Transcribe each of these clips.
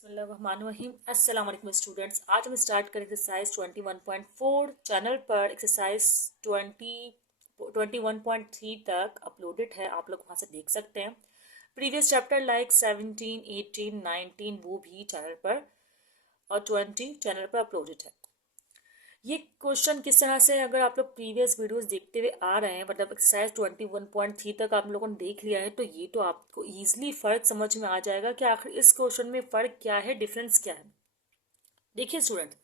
बिस्मिल्लाहिर्रहमानिर्रहीम। अस्सलाम वालेकुम स्टूडेंट्स। आज हम स्टार्ट करें एक्सरसाइज 21.4। चैनल पर एक्सरसाइज 21.3 तक अपलोडेड है, आप लोग वहाँ से देख सकते हैं। प्रीवियस चैप्टर लाइक 17, 18, 19 वो भी चैनल पर और 20 चैनल पर अपलोडेड है। ये क्वेश्चन किस तरह से, अगर आप लोग प्रीवियस वीडियोस देखते हुए आ रहे हैं, मतलब एक्सरसाइज 21.3 तक आप लोगों ने देख लिया है, तो ये तो आपको ईजिली फ़र्क समझ में आ जाएगा कि आखिर इस क्वेश्चन में फ़र्क क्या है, डिफरेंस क्या है। देखिए स्टूडेंट,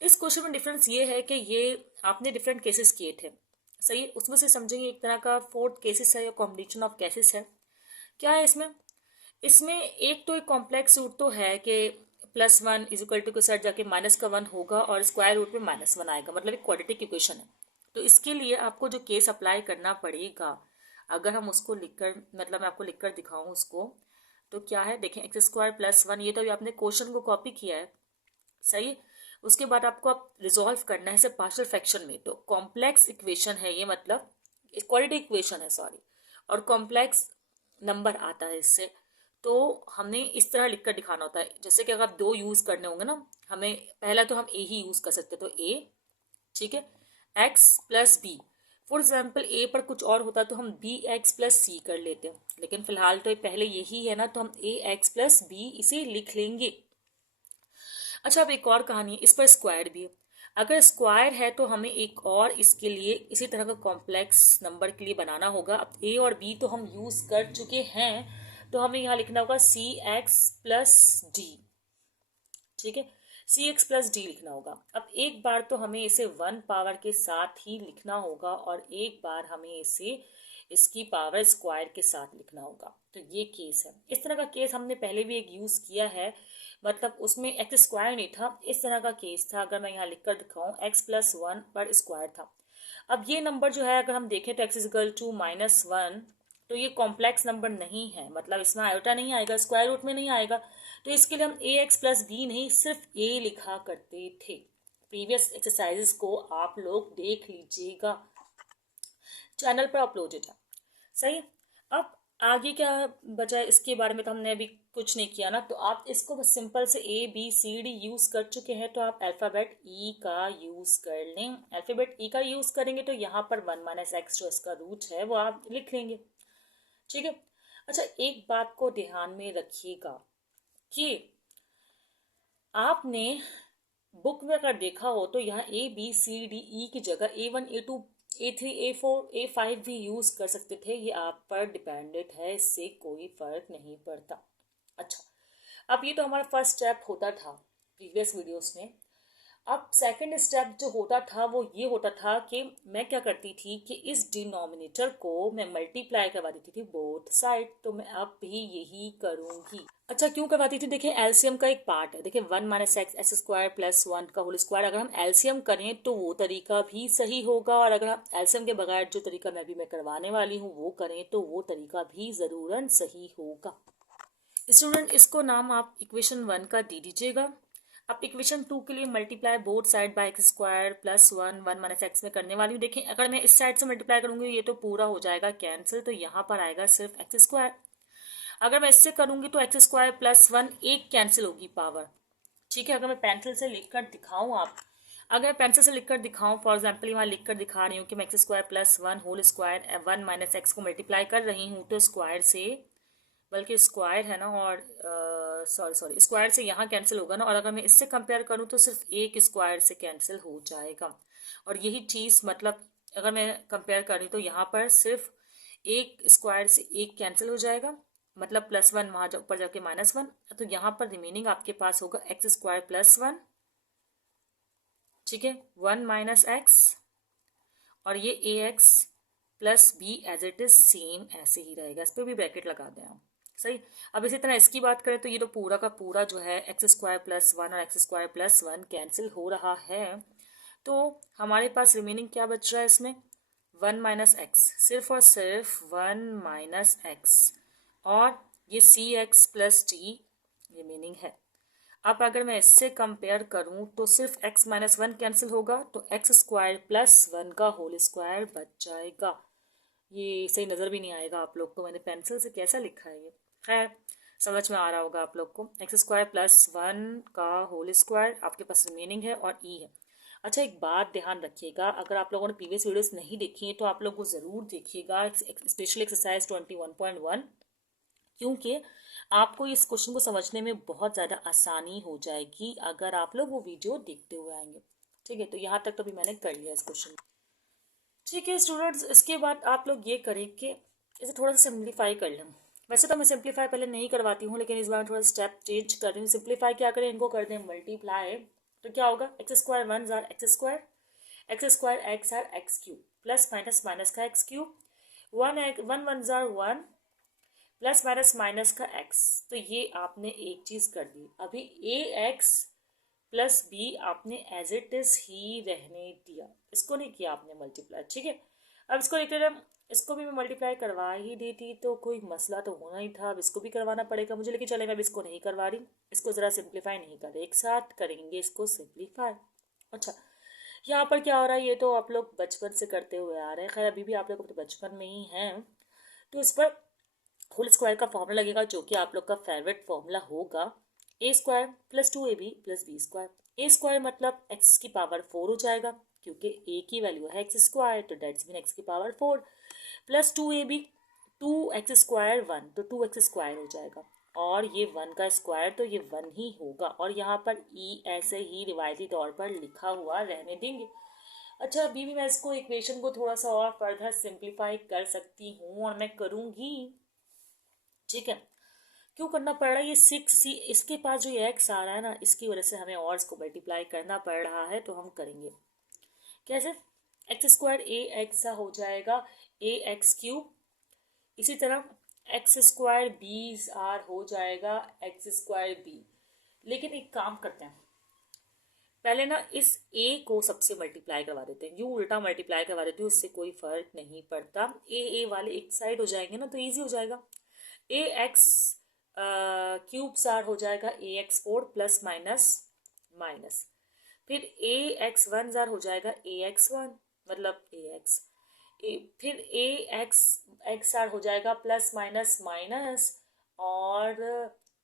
इस क्वेश्चन में डिफरेंस ये है कि ये आपने डिफरेंट केसेस किए थे, सही। उसमें से समझेंगे एक तरह का फोर्थ केसेस है या कॉम्बिनेशन ऑफ केसेस है। क्या है इसमें? इसमें एक तो एक कॉम्प्लेक्स रूट तो है कि +1 इज इक्वल टू के साथ जाके -1 होगा और स्क्वायर रूट में -1 आएगा, मतलब एक क्वाड्रेटिक इक्वेशन है। तो इसके लिए आपको जो केस अप्लाई करना पड़ेगा, अगर हम उसको लिखकर, मतलब मैं आपको लिखकर दिखाऊं उसको, तो क्या है, देखें, x² + 1, ये तो अभी आपने क्वेश्चन को कॉपी किया है, सही। उसके बाद आपको अब रिजॉल्व करना है इसे पार्शियल फ्रैक्शन में। तो कॉम्प्लेक्स इक्वेशन है ये, मतलब क्वाड्रेटिक इक्वेशन है, सॉरी, और कॉम्प्लेक्स नंबर आता है इससे। तो हमने इस तरह लिखकर दिखाना होता है, जैसे कि अगर आप दो यूज करने होंगे ना, हमें पहला तो हम ए ही यूज कर सकते हैं, तो ए, ठीक है, x + b। फॉर एग्जाम्पल ए पर कुछ और होता तो हम bx + c कर लेते हैं, लेकिन फिलहाल तो पहले यही है ना, तो हम ax + b इसे लिख लेंगे। अच्छा, अब एक और कहानी है, इस पर स्क्वायर भी है। अगर स्क्वायर है तो हमें एक और इसके लिए इसी तरह का कॉम्प्लेक्स नंबर के लिए बनाना होगा। अब ए और बी तो हम यूज कर चुके हैं, तो हमें यहाँ लिखना होगा cx + d, ठीक है, cx + d लिखना होगा। अब एक बार तो हमें इसे 1 पावर के साथ ही लिखना होगा और एक बार हमें इसे इसकी पावर स्क्वायर के साथ लिखना होगा। तो ये केस है। इस तरह का केस हमने पहले भी एक यूज किया है, मतलब उसमें x² नहीं था, इस तरह का केस था। अगर मैं यहाँ लिखकर दिखाऊं, x + 1 पर स्क्वायर था। अब ये नंबर जो है, अगर हम देखें तो x = -1, तो ये कॉम्प्लेक्स नंबर नहीं है, मतलब इसमें आयोटा नहीं आएगा, स्क्वायर रूट में नहीं आएगा। तो इसके लिए हम ax + b नहीं, सिर्फ a लिखा करते थे। प्रीवियस एक्सरसाइजेस को आप लोग देख लीजिएगा, चैनल पर अपलोडेड है, सही। अब आगे क्या बचा है, इसके बारे में तो हमने अभी कुछ नहीं किया ना, तो आप इसको बस सिंपल से ABCD यूज कर चुके हैं, तो आप अल्फ़ाबेट E का यूज कर लें। अल्फ़ाबेट E का यूज करेंगे तो यहाँ पर 1 - x जो इसका रूट है वो आप लिख लेंगे, ठीक है। अच्छा, एक बात को ध्यान में रखिएगा कि आपने बुक में अगर देखा हो तो यहाँ ABCDE की जगह A1 A2 A3 A4 A5 भी यूज कर सकते थे। ये आप पर डिपेंडेंट है, इससे कोई फर्क नहीं पड़ता। अच्छा, अब ये तो हमारा फर्स्ट स्टेप होता था प्रीवियस वीडियोस में। अब सेकंड स्टेप जो होता था वो ये होता था कि मैं क्या करती थी कि इस डिनोमिनेटर को मैं मल्टीप्लाई करवा देती थी बोथ साइड। तो मैं अब भी यही करूंगी। अच्छा, क्यों करवाती थी? देखिए, एलसीएम का एक पार्ट है। देखिए, 1 - x² + 1 का होल स्क्वायर, अगर हम एलसीएम करें तो वो तरीका भी सही होगा, और अगर हम एलसीएम के बगैर जो तरीका मैं करवाने वाली हूँ वो करें तो वो तरीका भी ज़रूरन सही होगा। स्टूडेंट, इसको नाम आप इक्वेशन 1 का दे दीजिएगा। अब इक्वेशन 2 के लिए multiply both side by x² + 1 x में करने वाली हूँ। देखें, अगर मैं इस साइड से मल्टीप्लाई करूंगी ये तो पूरा हो जाएगा कैंसिल, तो यहाँ पर आएगा सिर्फ x²। अगर मैं इससे करूंगी तो x² + 1 एक कैंसिल होगी पावर, ठीक है। अगर मैं पेंसिल से लिखकर दिखाऊं, आप अगर मैं पेंसिल से लिखकर दिखाऊं, फॉर एग्जाम्पल यहाँ लिखकर दिखा रही हूँ कि मैं x² + 1 होल स्क्वायर 1 - x को मल्टीप्लाई कर रही हूँ, तो स्क्वायर से, बल्कि स्क्वायर है ना, और सॉरी स्क्वायर से यहाँ कैंसिल होगा ना, और अगर मैं इससे कंपेयर करूँ तो सिर्फ एक स्क्वायर से कैंसिल हो जाएगा। और यही चीज़, मतलब अगर मैं कंपेयर कर रही हूँ तो यहाँ पर सिर्फ एक स्क्वायर से एक कैंसिल हो जाएगा, मतलब +1 वहाँ ऊपर जाके -1, तो यहाँ पर रिमेनिंग आपके पास होगा x² + 1, ठीक है, 1 - x, और ये ax + b as it is same ऐसे ही रहेगा। इस पर भी ब्रैकेट लगा दें आप, सही। अब इसी तरह इसकी बात करें तो ये तो पूरा का पूरा जो है x² + 1 और x² + 1 कैंसिल हो रहा है, तो हमारे पास रिमेनिंग क्या बच रहा है इसमें? 1 - x, सिर्फ और सिर्फ 1 - x, और ये cx + t रिमेनिंग है। अब अगर मैं इससे कंपेयर करूं तो सिर्फ x - 1 कैंसिल होगा, तो x² + 1 का होल स्क्वायर बच जाएगा। ये सही नज़र भी नहीं आएगा आप लोग को, मैंने पेंसिल से कैसा लिखा है ये, खैर समझ में आ रहा होगा आप लोग को। एक्स स्क्वायर प्लस 1 का होल स्क्वायर आपके पास रिमेनिंग है और ई है। अच्छा, एक बात ध्यान रखिएगा, अगर आप लोगों ने प्रीवियस वीडियोस नहीं देखी हैं तो आप लोग वो ज़रूर देखिएगा, स्पेशली एक्सरसाइज 21.1, क्योंकि आपको इस क्वेश्चन को समझने में बहुत ज़्यादा आसानी हो जाएगी अगर आप लोग वो वीडियो देखते हुए आएंगे। ठीक है, तो यहाँ तक तो भी मैंने कर लिया इस क्वेश्चन। ठीक है स्टूडेंट्स, इसके बाद आप लोग ये करें कि इसे थोड़ा सा सिंप्लीफाई कर लें। वैसे तो मैं सिंप्लीफाई पहले नहीं करवाती हूँ, लेकिन इस बार थोड़ा स्टेप चेंज कर रही हूँ। सिंप्लीफाई क्या करें, इनको कर दें मल्टीप्लाई। तो क्या होगा, एक्स स्क्वायर वन जार x square x r x cube plus minus minus का एक्स क्यूब, वन वन जार वन प्लस माइनस माइनस का एक्स। तो ये आपने एक चीज़ कर दी। अभी ए एक्स प्लस बी आपने एज इट इज ही रहने दिया, इसको नहीं किया आपने मल्टीप्लाई। ठीक है, अब इसको लिख लेना, इसको भी मैं मल्टीप्लाई करवा ही देती तो कोई मसला तो होना ही था। अब इसको भी करवाना पड़ेगा मुझे, लेकिन चले मैं अब इसको नहीं करवा रही, इसको ज़रा सिंप्लीफाई नहीं कर रही, एक साथ करेंगे इसको सिंप्लीफाई। अच्छा, यहाँ पर क्या हो रहा है ये तो आप लोग बचपन से करते हुए आ रहे हैं, खैर अभी भी आप लोग तो बचपन में ही हैं। तो इस पर होल स्क्वायर का फॉर्मूला लगेगा, जो कि आप लोग का फेवरेट फॉर्मूला होगा, a square plus 2ab plus b square. A square मतलब एक्स की पावर 4 हो जाएगा, क्योंकि ए की वैल्यू है एक्स स्क्वायर, तो डेट्स मीन एक्स की power 4 plus 2ab, 2x square 1, तो 2x स्क्वायर हो जाएगा, और ये 1 का स्क्वायर तो ये 1 ही होगा, और यहाँ पर ई ऐसे ही रिवायती तौर पर लिखा हुआ रहने देंगे। अच्छा, अभी भी मैं इसको इक्वेशन को थोड़ा सा और फर्दर सिंप्लीफाई कर सकती हूँ, और मैं करूँगी। ठीक है, क्यों करना पड़ रहा है, ये 6c इसके पास जो ये एक्स आ रहा है ना, इसकी वजह से हमें और इसको मल्टीप्लाई करना पड़ रहा है, तो हम करेंगे कैसे। एक्स स्क्वायर ए एक्स हो जाएगा ए एक्स क्यूब, इसी तरह एक्स स्क्वायर बी आर हो जाएगा एक्स स्क्वायर बी। लेकिन एक काम करते हैं, पहले ना इस a को सबसे मल्टीप्लाई करवा देते हैं, यूँ उल्टा मल्टीप्लाई करवा देती हूँ, उससे कोई फर्क नहीं पड़ता। ए वाले एक साइड हो जाएंगे ना, तो इजी हो जाएगा। ए एक्स क्यूब सार हो जाएगा ए एक्स 4 प्लस माइनस माइनस, फिर ए एक्स वन जार हो जाएगा ए एक्स 1 मतलब ए एक्स, फिर ए एक्स एक्स आर हो जाएगा प्लस माइनस माइनस, और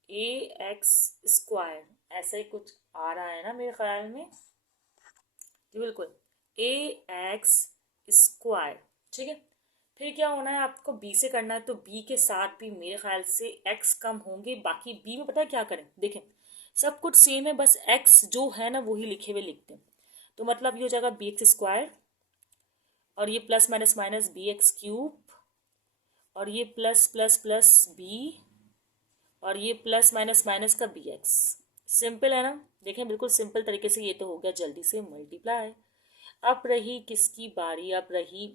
ए एक्स स्क्वायर, ऐसा ही कुछ आ रहा है ना मेरे ख्याल में जी, बिल्कुल ए एक्स स्क्वायर। ठीक है, फिर क्या होना है, आपको बी से करना है, तो बी के साथ भी मेरे ख्याल से एक्स कम होंगे। बाकी बी में पता है क्या करें, देखें सब कुछ सेम है, बस एक्स जो है ना वही लिखे हुए लिखते हैं। तो मतलब ये हो जाएगा बी एक्स स्क्वायर, और ये plus minus minus b x cube, और ये प्लस प्लस प्लस बी, और ये प्लस माइनस माइनस का बी एक्स। सिंपल है ना, देखें बिल्कुल सिंपल तरीके से ये तो हो गया जल्दी से मल्टीप्लाई। अब रही किसकी बारी, अब रही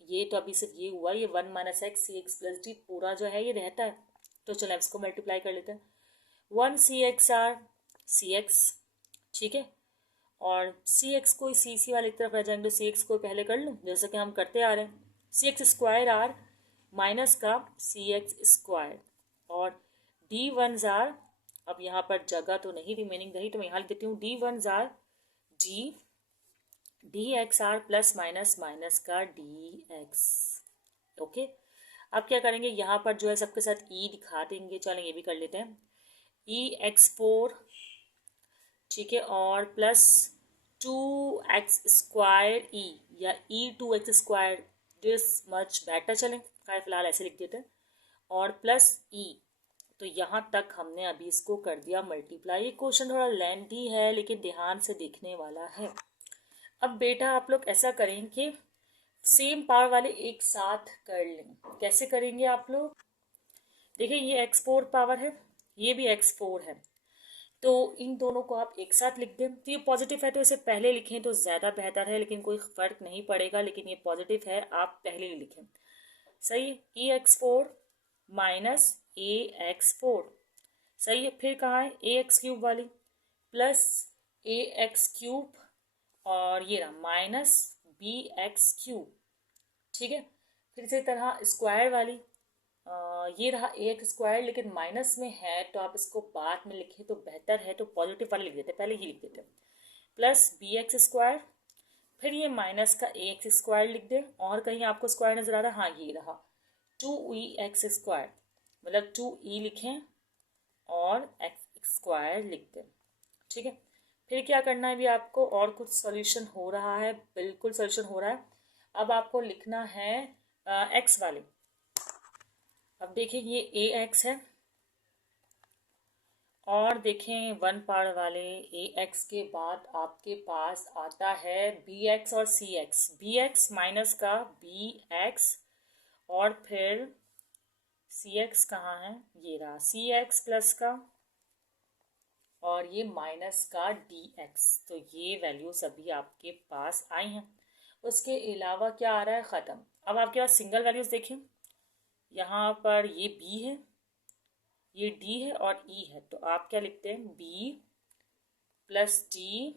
ये, तो अभी सिर्फ ये हुआ, ये 1 माइनस एक्स सी एक्स प्लस डी पूरा जो है ये रहता है, तो चलो इसको मल्टीप्लाई कर लेते हैं। 1 सी एक्स आर सी एक्स, ठीक है, और सी एक्स को सी वाले की तरफ रह जाएंगे, तो सी एक्स को पहले कर लूँ जैसा कि हम करते आ रहे हैं। सी एक्स स्क्वायर आर माइनस का सी एक्स स्क्वायर, और डी वन जार, अब यहाँ पर जगह तो नहीं रिमेनिंग रही, तो मैं यहाँ लिख देती हूँ डी वन जार d x r plus minus minus का डी एक्स। ओके, अब क्या करेंगे, यहाँ पर जो है सबके साथ ई दिखा देंगे, चलें ये भी कर लेते हैं, ई एक्स 4, ठीक है, और प्लस 2x स्क्वायर ई, या ई 2x square, this much better, चलें खैर फिलहाल ऐसे लिख देते हैं, और प्लस ई। तो यहाँ तक हमने अभी इसको कर दिया मल्टीप्लाई। ये क्वेश्चन थोड़ा लेंथी है, लेकिन ध्यान से देखने वाला है। अब बेटा आप लोग ऐसा करें कि सेम पावर वाले एक साथ कर लें। कैसे करेंगे आप लोग, देखिए ये x4 पावर है, ये भी x4 है, तो इन दोनों को आप एक साथ लिख दें। तो ये पॉजिटिव है तो इसे पहले लिखें तो ज़्यादा बेहतर है, लेकिन कोई फ़र्क नहीं पड़ेगा, लेकिन ये पॉजिटिव है आप पहले ही लिखें। सही, ई एक्स 4 माइनस ए एक्स 4, सही है। फिर कहाँ है ए एक्स क्यूब वाली, प्लस ए एक्स क्यूब, और ये रहा माइनस बी एक्स क्यूब, ठीक है। फिर इसी तरह स्क्वायर वाली, ये रहा ए एक्स स्क्वायर, लेकिन माइनस में है तो आप इसको बाद में लिखें तो बेहतर है, तो पॉजिटिव वाले लिख देते, पहले ये लिख देते, प्लस बी एक्स स्क्वायर, फिर ये माइनस का ए एक्स स्क्वायर लिख दें, और कहीं आपको स्क्वायर नजर आ रहा, हाँ ये रहा 2e एक्स स्क्वायर, मतलब 2e लिखें और एक्स स्क्वायर लिख दें। ठीक है, फिर क्या करना है भी आपको, और कुछ सॉल्यूशन हो रहा है, बिल्कुल सॉल्यूशन हो रहा है। अब आपको लिखना है एक्स वाले। अब देखिए ये ए एक्स है, और देखें वन पावर वाले ए एक्स के बाद आपके पास आता है बी एक्स और सी एक्स। बी एक्स माइनस का बी एक्स, और फिर सी एक्स कहाँ है, ये रहा सी एक्स प्लस का, और ये माइनस का डी एक्स। तो ये वैल्यू सभी आपके पास आई हैं। उसके अलावा क्या आ रहा है, ख़त्म। अब आपके पास सिंगल वैल्यूज़ देखें, यहाँ पर ये बी है, ये डी है और ई है। तो आप क्या लिखते हैं, बी प्लस डी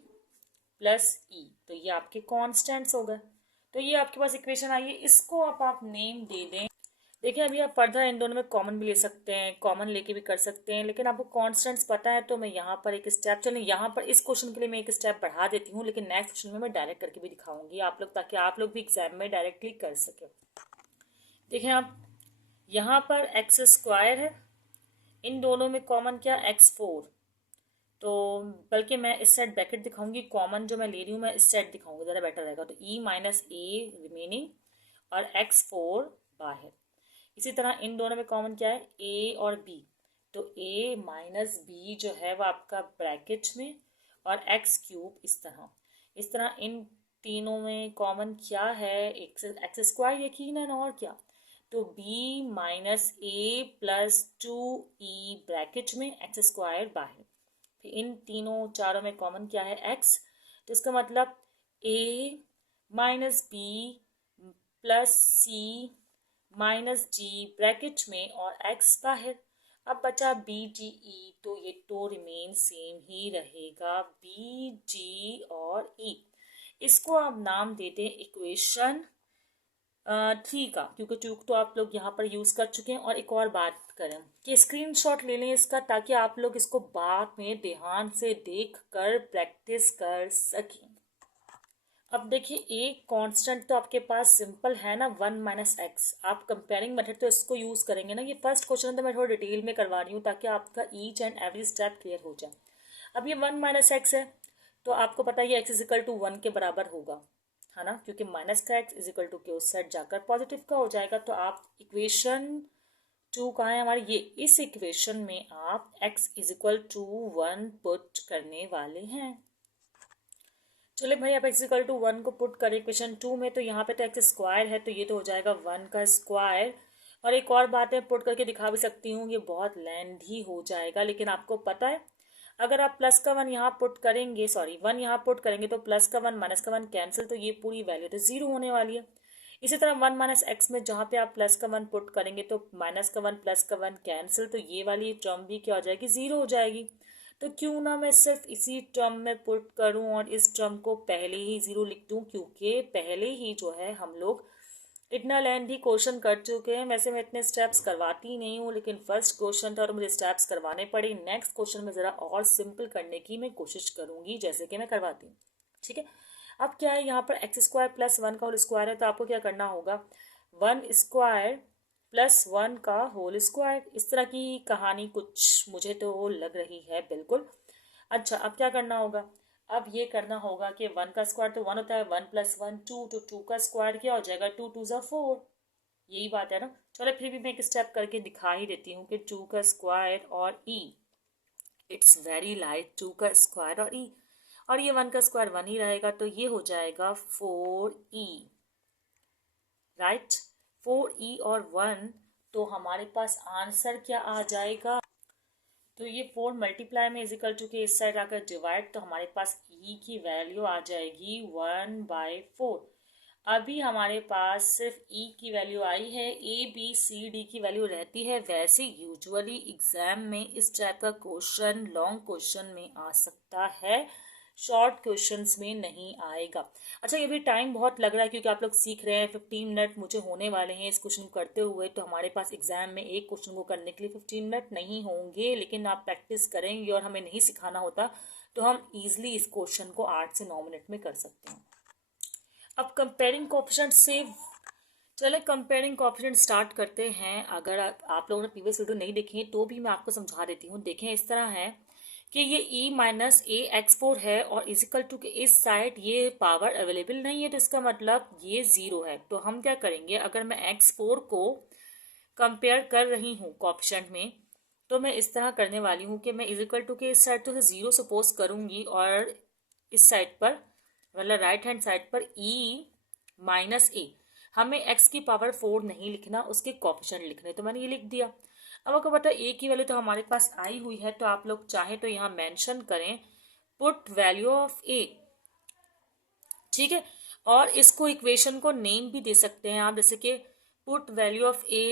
प्लस ई। तो ये आपके कॉन्स्टेंट्स हो गए। तो ये आपके पास इक्वेशन आई है, इसको आप नेम दे दें। देखिए अभी आप फर्दर इन दोनों में कॉमन भी ले सकते हैं, कॉमन लेके भी कर सकते हैं, लेकिन आपको कॉन्स्टेंट्स पता है तो मैं यहाँ पर एक स्टेप, चलिए यहाँ पर इस क्वेश्चन के लिए मैं एक स्टेप बढ़ा देती हूँ, लेकिन नेक्स्ट क्वेश्चन में मैं डायरेक्ट करके भी दिखाऊंगी आप लोग, ताकि आप लोग भी एग्जाम में डायरेक्टली कर सकें। देखें आप, यहाँ पर एक्स स्क्वायर है, इन दोनों में कॉमन क्या, x4। तो बल्कि मैं इस साइड ब्रैकेट दिखाऊंगी, कॉमन जो मैं ले रही हूँ मैं इस साइड दिखाऊंगी, ज़्यादा बेटर रहेगा। तो e माइनस ए रिमेनिंग और x4 बाहर। इसी तरह इन दोनों में कॉमन क्या है, a और b। तो a माइनस बी जो है वो आपका ब्रैकेट में, और x³ इस तरह इन तीनों में कॉमन क्या है, एक्स स्क्वायर यकीनन, और क्या। तो b माइनस ए प्लस 2e ब्रैकेट में, एक्स स्क्वायर बाहर। फिर इन तीनों चारों में कॉमन क्या है, x। तो इसका मतलब a minus b plus c minus d bracket में और x बाहर। अब बचा बी डी ई, तो ये तो रिमेन सेम ही रहेगा, बी डी और ई। इसको आप नाम दे दें इक्वेशन 3 का, क्योंकि 2 तो आप लोग यहाँ पर यूज़ कर चुके हैं। और एक और बात करें कि स्क्रीनशॉट ले लें इसका, ताकि आप लोग इसको बाद में ध्यान से देख कर प्रैक्टिस कर सकें। अब देखिए एक कांस्टेंट तो आपके पास सिंपल है ना, 1 माइनस एक्स। आप कंपेयरिंग मेथड तो इसको यूज़ करेंगे ना। ये फर्स्ट क्वेश्चन तो मैं थोड़ा डिटेल में करवा रही हूँ, ताकि आपका each and every step clear हो जाए। अब ये 1 माइनस एक्स है, तो आपको पता है ये एक्स इजिकल टू 1 के बराबर होगा, है ना, क्योंकि माइनस का एक्स इजिकल टू के उस साइड जाकर पॉजिटिव का हो जाएगा। तो आप इक्वेशन 2 कहाँ है हमारी, ये इस इक्वेशन में आप x इजिकल टू 1 पुट करने वाले हैं। चलिए भाई, आप x इजिकल टू 1 को पुट करें इक्वेशन 2 में, तो यहाँ पे तो एक्स स्क्वायर है, तो ये तो हो जाएगा 1 का स्क्वायर। और एक और बात है, पुट करके दिखा भी सकती हूँ, ये बहुत लेंथी हो जाएगा, लेकिन आपको पता है अगर आप प्लस का 1 यहाँ पुट करेंगे, सॉरी 1 यहाँ पुट करेंगे, तो प्लस का 1 माइनस का 1 कैंसिल, तो ये पूरी वैल्यू तो 0 होने वाली है। इसी तरह 1 माइनस एक्स में जहाँ पे आप प्लस का 1 पुट करेंगे, तो माइनस का 1 प्लस का 1 कैंसिल, तो ये वाली टर्म भी क्या हो जाएगी, 0 हो जाएगी। तो क्यों ना मैं सिर्फ इसी टर्म में पुट करूं और इस टर्म को पहले ही 0 लिख दूं, क्योंकि पहले ही जो है हम लोग इतना लेंथी क्वेश्चन कर चुके हैं। वैसे मैं इतने स्टेप्स करवाती नहीं हूँ, लेकिन फर्स्ट क्वेश्चन था और मुझे स्टेप्स करवाने पड़े। नेक्स्ट क्वेश्चन में ज़रा और सिंपल करने की मैं कोशिश करूँगी, जैसे कि मैं करवाती हूँ। ठीक है, अब क्या है, यहाँ पर एक्स स्क्वायर प्लस 1 का होल स्क्वायर है, तो आपको क्या करना होगा, 1 स्क्वायर प्लस 1 का होल स्क्वायर। इस तरह की कहानी कुछ मुझे तो लग रही है बिल्कुल। अच्छा, अब क्या करना होगा, अब ये करना होगा कि 1 का स्क्वायर तो 1 होता है, 1 प्लस 1 2, तो 2 का स्क्वायर क्या हो जाएगा, 2 2 ज़ा 4। यही बात है ना। चलो फिर भी मैं एक स्टेप करके दिखा ही देती हूँ कि 2 का स्क्वायर और ई, इट्स वेरी लाइट, 2 का स्क्वायर और ई, और ये 1 का स्क्वायर 1 ही रहेगा, तो ये हो जाएगा 4e, राइट। 4e और 1, तो हमारे पास आंसर क्या आ जाएगा, तो ये 4 मल्टीप्लाई में इजिकल टू के इस साइड आकर डिवाइड, तो हमारे पास e की वैल्यू आ जाएगी 1/4। अभी हमारे पास सिर्फ e की वैल्यू आई है, a b c d की वैल्यू रहती है। वैसे यूजुअली एग्जाम में इस टाइप का क्वेश्चन लॉन्ग क्वेश्चन में आ सकता है, शॉर्ट क्वेश्चंस में नहीं आएगा। अच्छा, ये भी टाइम बहुत लग रहा है, क्योंकि आप लोग सीख रहे हैं। 15 मिनट मुझे होने वाले हैं इस क्वेश्चन को करते हुए, तो हमारे पास एग्जाम में एक क्वेश्चन को करने के लिए 15 मिनट नहीं होंगे, लेकिन आप प्रैक्टिस करेंगे और हमें नहीं सिखाना होता, तो हम ईजिली इस क्वेश्चन को 8 से 9 मिनट में कर सकते हैं। अब कंपेयरिंग कोएफिशिएंट से चलो कंपेयरिंग कोएफिशिएंट स्टार्ट करते हैं। अगर आप लोगों ने प्रीवियस वीडियो नहीं देखी है तो भी मैं आपको समझा देती हूँ। देखें, इस तरह है कि ये e माइनस ए एक्स फोर है और इजिकल टू के इस साइड ये पावर अवेलेबल नहीं है, तो इसका मतलब ये ज़ीरो है। तो हम क्या करेंगे, अगर मैं एक्स फोर को कंपेयर कर रही हूँ कोएफिशिएंट में, तो मैं इस तरह करने वाली हूँ कि मैं इजिकल टू के इस साइड तो ज़ीरो सपोज करूँगी और इस साइड पर मतलब राइट हैंड साइड पर e माइनस ए, हमें x की पावर 4 नहीं लिखना, उसके कोएफिशिएंट लिखने, तो मैंने ये लिख दिया। अब आपको पता है a की वैल्यू तो हमारे पास आई हुई है, तो आप लोग चाहे तो यहाँ मेंशन करें पुट वैल्यू ऑफ a, ठीक है। और इसको इक्वेशन को नेम भी दे सकते हैं आप, जैसे कि पुट वैल्यू ऑफ a,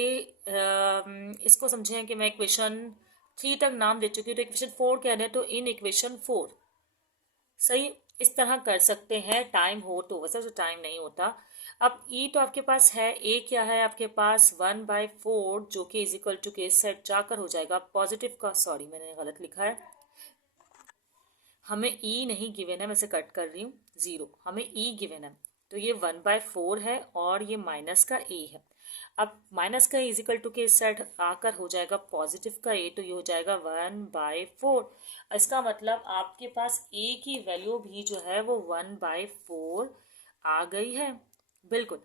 इसको समझें कि मैं इक्वेशन 3 तक नाम दे चुकी हूँ, तो इक्वेशन 4 कह रहे हैं तो इन इक्वेशन 4, सही, इस तरह कर सकते हैं टाइम हो तो, वैसे तो टाइम नहीं होता। अब e तो आपके पास है, a क्या है आपके पास 1/4 जो कि इज इक्वल टू के इस साइड जाकर हो जाएगा पॉजिटिव का, सॉरी मैंने गलत लिखा है, हमें e नहीं गिवन है, मैं इसे कट कर रही हूँ, ज़ीरो, हमें e गिवन है, तो ये 1/4 है और ये माइनस का a है। अब माइनस का इजिकल टू के इस साइड आकर हो जाएगा पॉजिटिव का a, तो ये हो जाएगा 1/4। इसका मतलब आपके पास a की वैल्यू भी जो है वो 1/4 आ गई है, बिल्कुल।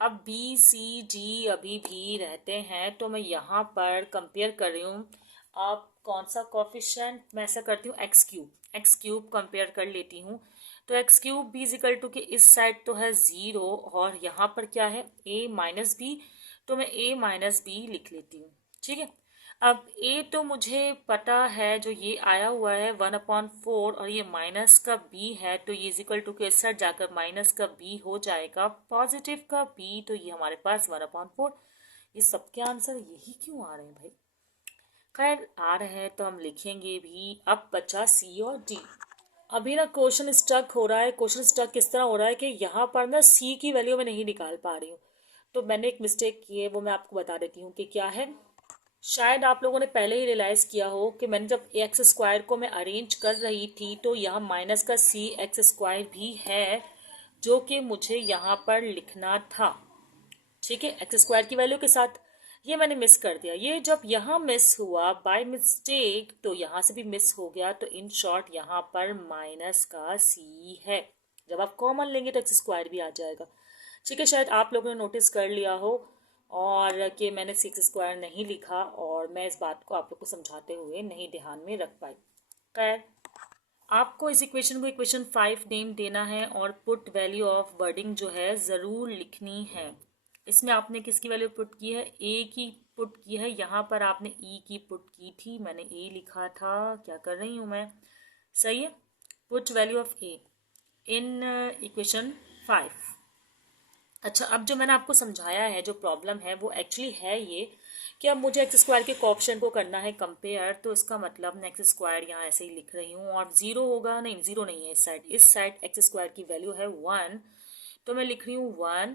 अब b c d अभी भी रहते हैं, तो मैं यहाँ पर कंपेयर कर रही हूँ। अब कौन सा कोफिशिएंट, मैं ऐसा करती हूँ एक्स क्यूब कंपेयर कर लेती हूँ, तो एक्स क्यूब भी इजिकल टू के इस साइड तो है ज़ीरो और यहाँ पर क्या है a माइनस बी, तो मैं a माइनस बी लिख लेती हूँ, ठीक है। अब a तो मुझे पता है, जो ये आया हुआ है 1/4 और ये माइनस का b है, तो ये इजिकल टू के इस साइड जाकर माइनस का b हो जाएगा पॉजिटिव का b, तो ये हमारे पास 1/4। ये सबके आंसर यही क्यों आ रहे हैं भाई, खैर आ रहे हैं तो हम लिखेंगे भी। अब बचा सी और डी। अभी ना क्वेश्चन स्टक हो रहा है। क्वेश्चन स्टक किस तरह हो रहा है कि यहाँ पर ना सी की वैल्यू मैं नहीं निकाल पा रही हूँ, तो मैंने एक मिस्टेक की है, वो मैं आपको बता देती हूँ कि क्या है। शायद आप लोगों ने पहले ही रियलाइज़ किया हो कि मैंने जब एक्स स्क्वायर को मैं अरेंज कर रही थी, तो यहाँ माइनस का सी एक्स स्क्वायर भी है, जो कि मुझे यहाँ पर लिखना था, ठीक है, एक्स स्क्वायर की वैल्यू के साथ। ये मैंने मिस कर दिया। ये जब यहाँ मिस हुआ बाय मिस्टेक, तो यहाँ से भी मिस हो गया, तो इन शॉर्ट यहाँ पर माइनस का सी है। जब आप कॉमन लेंगे तो एक्स स्क्वायर भी आ जाएगा, ठीक है। शायद आप लोगों ने नोटिस कर लिया हो और कि मैंने सिक्स स्क्वायर नहीं लिखा, और मैं इस बात को आप लोग को समझाते हुए नहीं ध्यान में रख पाई। खैर, आपको इस इक्वेशन को इक्वेशन 5 नेम देना है और पुट वैल्यू ऑफ वर्डिंग जो है ज़रूर लिखनी है। इसमें आपने किसकी वैल्यू पुट की है, ए की पुट की है। यहाँ पर आपने ई की पुट की थी, मैंने ए लिखा था, क्या कर रही हूँ मैं, सही है। Put value of A in equation 5। अच्छा, अब जो मैंने आपको समझाया है, जो प्रॉब्लम है वो एक्चुअली है ये कि अब मुझे एक्स स्क्वायर के कोऑप्शन को करना है कंपेयर, तो इसका मतलब मैं एक्स स्क्वायर यहाँ ऐसे ही लिख रही हूँ और ज़ीरो होगा, नहीं ज़ीरो नहीं है, इस साइड एक्स स्क्वायर की वैल्यू है 1, तो मैं लिख रही हूँ 1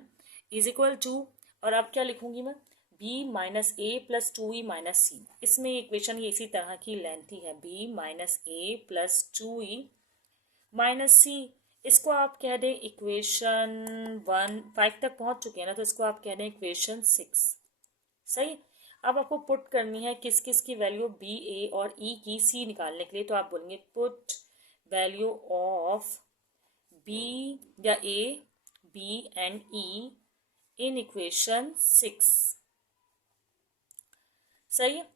इज इक्वल टू, और अब क्या लिखूंगी मैं, b माइनस ए प्लस 2e माइनस सी। इसमें इक्वेशन ये इसी तरह की लेंथी है, b माइनस ए प्लस 2e माइनस सी। इसको आप कह दें इक्वेशन 5 तक पहुंच चुके हैं ना, तो इसको आप कह दें इक्वेशन 6, सही। अब आपको पुट करनी है किस किस की वैल्यू, बी ए और ई की सी निकालने के लिए, तो आप बोलेंगे पुट वैल्यू ऑफ बी या a, b and e in equation 6, सही है।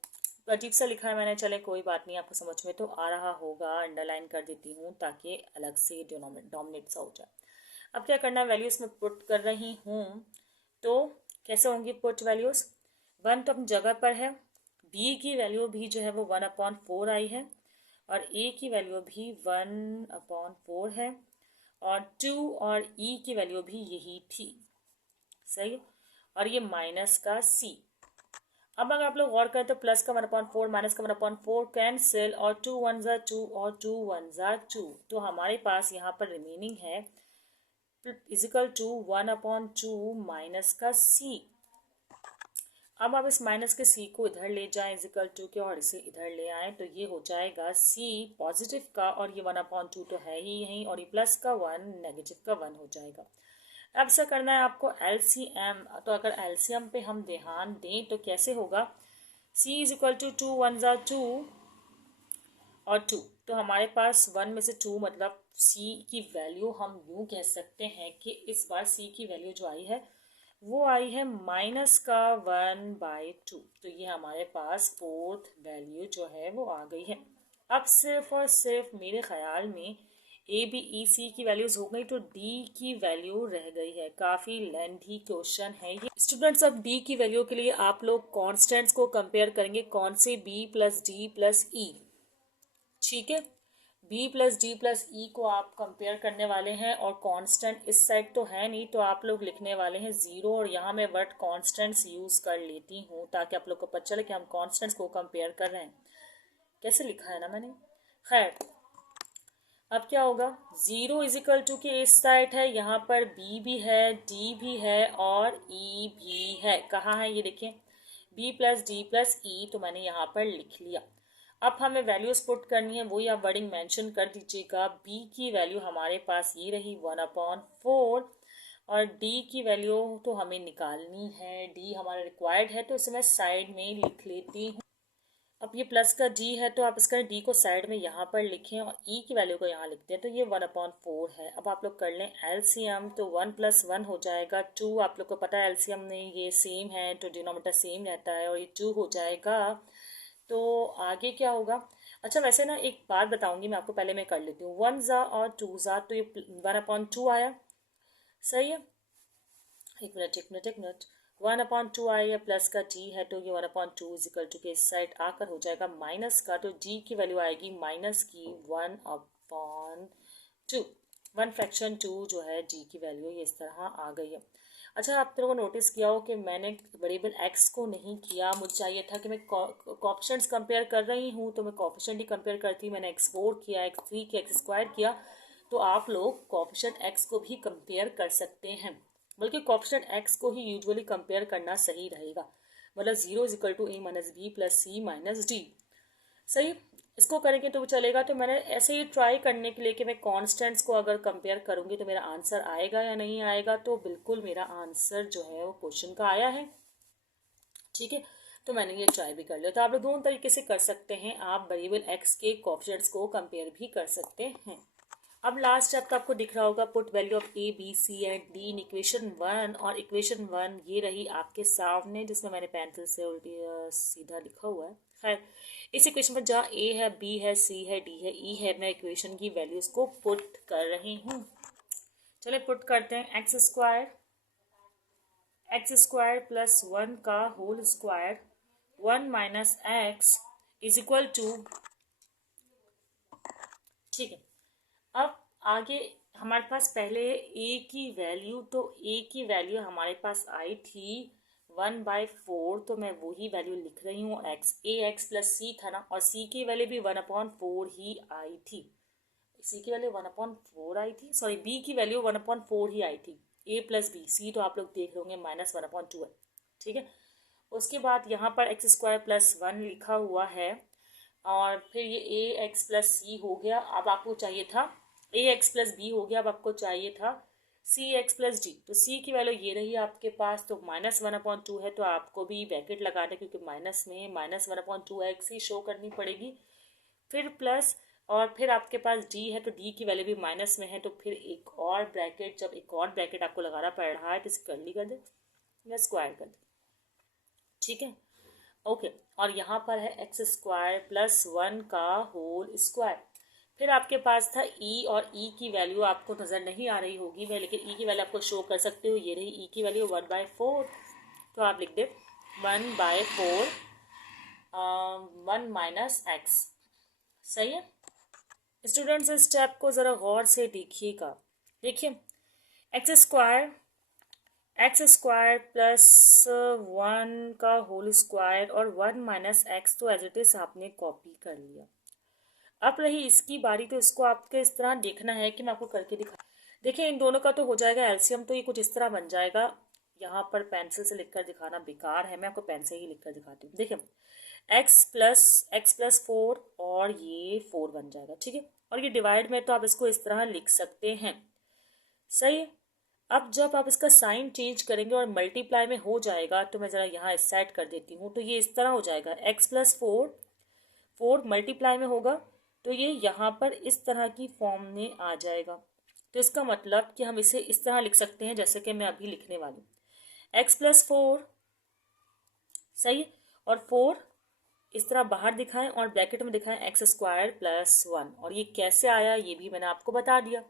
अजीब सा लिखा है मैंने, चले कोई बात नहीं, आपको समझ में तो आ रहा होगा, अंडरलाइन कर देती हूँ ताकि अलग से डोमिनेट सा हो जाए। अब क्या करना है, वैल्यूज में पुट कर रही हूँ, तो कैसे होंगी पुट वैल्यूज, 1 तो अपनी जगह पर है, बी की वैल्यू भी जो है वो 1/4 आई है, और ए की वैल्यू भी 1/4 है, और 2 और ई की वैल्यू भी यही थी, सही। और ये माइनस का सी। अब अगर आप लोग गौर करें तो प्लस का 1/4 माइनस का 1/4 कैंसिल, और 2 1 ज़ा 2 और 2 1 ज़ा 2, तो हमारे पास यहाँ पर रिमेनिंग है इजिकल टू 1/2 माइनस का सी। अब आप इस माइनस के सी को इधर ले जाएं इजिकल टू के, और इसे इधर ले आएं, तो ये हो जाएगा सी पॉजिटिव का, और ये 1/2 तो है ही यहीं, और ये प्लस का 1 नेगेटिव का 1 हो जाएगा। अब से करना है आपको एलसीएम। तो अगर एलसीएम पे हम ध्यान दें तो कैसे होगा, c इज इक्वल टू 2 1 ज़ा 2 और 2, तो हमारे पास 1 में से 2 मतलब c की वैल्यू हम यूँ कह सकते हैं कि इस बार c की वैल्यू जो आई है वो आई है -1/2। तो ये हमारे पास फोर्थ वैल्यू जो है वो आ गई है। अब सिर्फ और सिर्फ मेरे ख्याल में ए बी ई सी की वैल्यूज हो गई, तो डी की वैल्यू रह गई है। काफ़ी लेंथी क्वेश्चन है ये स्टूडेंट्स। अब डी की वैल्यू के लिए आप लोग कॉन्स्टेंट्स को कंपेयर करेंगे, कौन से, बी प्लस डी प्लस ई, ठीक है। बी प्लस डी प्लस ई को आप कंपेयर करने वाले हैं और कांस्टेंट इस साइड तो है नहीं, तो आप लोग लिखने वाले हैं ज़ीरो, और यहाँ मैं वर्ड कांस्टेंट्स यूज़ कर लेती हूँ ताकि आप लोग को पता चले कि हम कांस्टेंट्स को कंपेयर कर रहे हैं। कैसे लिखा है ना मैंने, खैर। अब क्या होगा, ज़ीरो इज इक्वल टू कि इस साइड है, यहाँ पर बी भी है, डी भी है और ई भी है। कहाँ है ये देखें, बी प्लस डी प्लस ई, तो मैंने यहाँ पर लिख लिया। अब हमें वैल्यूज पुट करनी है, वही आप वर्डिंग मेंशन कर दीजिएगा। बी की वैल्यू हमारे पास ये रही 1/4, और डी की वैल्यू तो हमें निकालनी है, डी हमारा रिक्वायर्ड है, तो इसे मैं साइड में लिख लेती हूँ। अब ये प्लस का डी है तो आप इसका डी को साइड में यहाँ पर लिखें और ई की वैल्यू को यहाँ लिखते हैं, तो ये 1/4 है। अब आप लोग कर लें एलसीएम, तो 1 + 1 हो जाएगा 2। आप लोग को पता है एलसीएम में ये सेम है तो डिनोमिनेटर सेम रहता है, और ये 2 हो जाएगा। तो आगे क्या होगा, अच्छा वैसे ना एक बात बताऊंगी मैं आपको, पहले मैं कर लेती हूँ। 1 ज़ा और 2 ज़ा, तो ये 1/2 आया, सही है। एक मिनट 1/2 आई है, प्लस का जी है तो ये 1/2 इज इक्वल टू के इस साइड आकर हो जाएगा माइनस का, तो जी की वैल्यू आएगी माइनस की 1/2। 1/2 जो है जी की वैल्यू ये इस तरह आ गई है। अच्छा आप लोगों को नोटिस किया हो कि मैंने वेरिएबल एक्स को नहीं किया, मुझे चाहिए था कि मैं कोएफिशिएंट्स कंपेयर कर रही हूँ तो मैं कोएफिशिएंट ही कंपेयर करती, मैंने x4 किया, x3 किया, x² किया। तो आप लोग कोएफिशिएंट एक्स को भी कंपेयर कर सकते हैं, बल्कि कोएफिशिएंट एक्स को ही यूजुअली कंपेयर करना सही रहेगा। मतलब 0 is equal to a minus b plus c minus d, सही। इसको करेंगे तो चलेगा। तो मैंने ऐसे ही ट्राई करने के लिए कि मैं कांस्टेंट्स को अगर कंपेयर करूंगी तो मेरा आंसर आएगा या नहीं आएगा, तो बिल्कुल मेरा आंसर जो है वो क्वेश्चन का आया है, ठीक है। तो मैंने ये ट्राई भी कर लिया। तो आप लोग दोनों तरीके से कर सकते हैं, आप वेरिएबल एक्स के कोएफिशिएंट्स को कंपेयर भी कर सकते हैं। अब लास्ट चैप्टर आपको दिख रहा होगा, put value of a b c and d in equation 1, और इक्वेशन 1 ये रही आपके सामने, जिसमें मैंने पेंसिल से उल्टी सीधा लिखा हुआ है। खैर इस इक्वेशन में जहाँ ए है, बी है, सी है, डी है, ई है, मैं इक्वेशन की वैल्यूज को पुट कर रही हूँ। चलिए पुट करते हैं। x² प्लस 1 का whole square 1 minus x is equal to, ठीक है। अब आगे हमारे पास पहले a की वैल्यू, तो a की वैल्यू हमारे पास आई थी 1/4, तो मैं वही वैल्यू लिख रही हूँ। x प्लस c था ना, और c की वैल्यू भी 1/4 ही आई थी। c की वैल्यू 1/4 आई थी, सॉरी b की वैल्यू 1/4 ही आई थी। a प्लस बी, c तो आप लोग देख रहे होंगे -1/2 है, ठीक है। उसके बाद यहाँ पर x² प्लस 1 लिखा हुआ है, और फिर ये ax प्लस सी हो गया। अब आपको चाहिए था ax प्लस बी हो गया, अब आपको चाहिए था cx प्लस डी, तो c की वैल्यू ये रही आपके पास, तो -1/2 है, तो आपको भी ब्रैकेट लगाना, क्योंकि माइनस में -1/2x ही शो करनी पड़ेगी। फिर प्लस, और फिर आपके पास d है, तो d की वैल्यू भी माइनस में है, तो फिर एक और ब्रैकेट, जब एक और ब्रैकेट आपको लगाना पड़ रहा है तो इसे कर्ली कर दे या स्क्वायर कर दे, ठीक है, ओके। और यहाँ पर है x² प्लस 1 का होल स्क्वायर। फिर आपके पास था e, और e की वैल्यू आपको नज़र नहीं आ रही होगी मैं, लेकिन e की वैल्यू आपको शो कर सकते हो, ये रही e की वैल्यू 1/4, तो आप लिख दे 1/4 1 माइनस एक्स, सही है। स्टूडेंट्स इस स्टेप को ज़रा गौर से देखिएगा। देखिए x² प्लस 1 का होल स्क्वायर और 1 माइनस एक्स, तो एज इट इज आपने कॉपी कर लिया। अब रही इसकी बारी, तो इसको आपके इस तरह देखना है कि मैं आपको करके दिखा। देखिए इन दोनों का तो हो जाएगा एलसीएम, तो ये कुछ इस तरह बन जाएगा। यहाँ पर पेंसिल से लिखकर दिखाना बेकार है, मैं आपको पेन से ही लिखकर दिखाती हूँ। देखिए x+4 और ये 4 बन जाएगा, ठीक है। और ये डिवाइड में तो आप इसको इस तरह लिख सकते हैं, सही है। अब जब आप इसका साइन चेंज करेंगे और मल्टीप्लाई में हो जाएगा, तो मैं ज़रा यहाँ सेट कर देती हूँ, तो ये इस तरह हो जाएगा x+4, 4 मल्टीप्लाई में होगा तो ये यहाँ पर इस तरह की फॉर्म में आ जाएगा। तो इसका मतलब कि हम इसे इस तरह लिख सकते हैं जैसे कि मैं अभी लिखने वाली हूँ, x+4, सही, और 4 इस तरह बाहर दिखाएं और ब्रैकेट में दिखाएं x² + 1। और ये कैसे आया ये भी मैंने आपको बता दिया।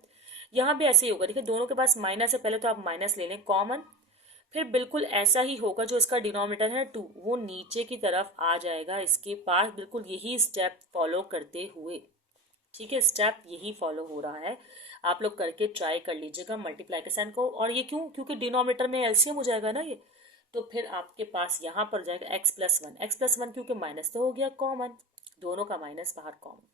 यहाँ भी ऐसे ही होगा, देखिए दोनों के पास माइनस है, पहले तो आप माइनस ले लें कॉमन, फिर बिल्कुल ऐसा ही होगा, जो इसका डिनोमिनेटर है 2 वो नीचे की तरफ आ जाएगा इसके पास, बिल्कुल यही स्टेप फॉलो करते हुए। ठीक है, स्टेप यही फॉलो हो रहा है, आप लोग करके ट्राई कर लीजिएगा मल्टीप्लाई के साइन को। और ये क्यों, क्योंकि डिनोमिनेटर में एलसीएम हो जाएगा ना ये, तो फिर आपके पास यहाँ पर जाएगा x+1 क्योंकि माइनस तो हो गया कॉमन, दोनों का माइनस बाहर कॉमन।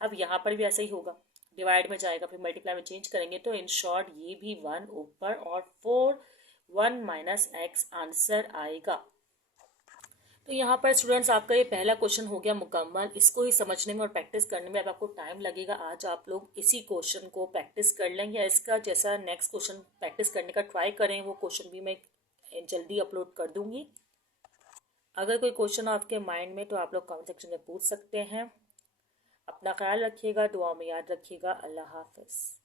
अब यहाँ पर भी ऐसा ही होगा, डिवाइड में जाएगा फिर मल्टीप्लाई में चेंज करेंगे, तो इन शॉर्ट ये भी 1 ऊपर और 4 1 - x आंसर आएगा। तो यहाँ पर स्टूडेंट्स आपका ये पहला क्वेश्चन हो गया मुकम्मल। इसको ही समझने में और प्रैक्टिस करने में अब आपको टाइम लगेगा। आज आप लोग इसी क्वेश्चन को प्रैक्टिस कर लें या इसका जैसा नेक्स्ट क्वेश्चन प्रैक्टिस करने का ट्राई करें, वो क्वेश्चन भी मैं जल्दी अपलोड कर दूंगी। अगर कोई क्वेश्चन आपके माइंड में तो आप लोग कमेंट सेक्शन में पूछ सकते हैं। अपना ख्याल रखिएगा, दुआ में याद रखिएगा। अल्लाह हाफिज़।